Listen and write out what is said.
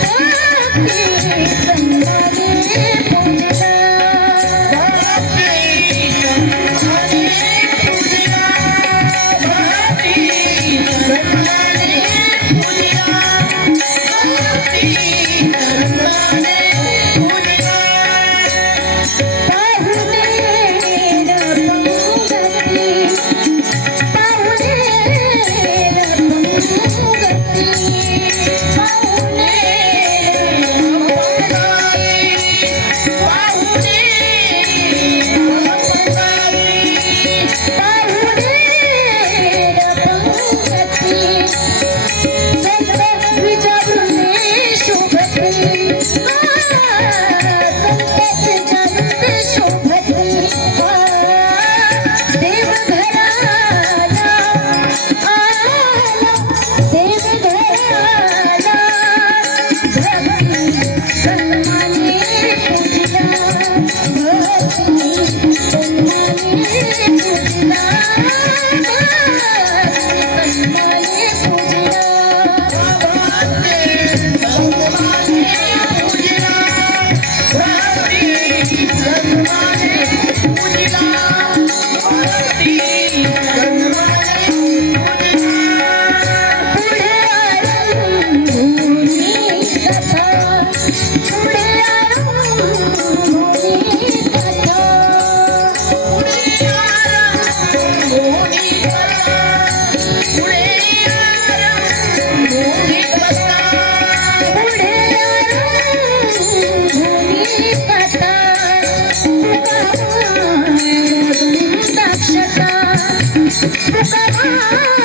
Yeah. Ha ha ha ha!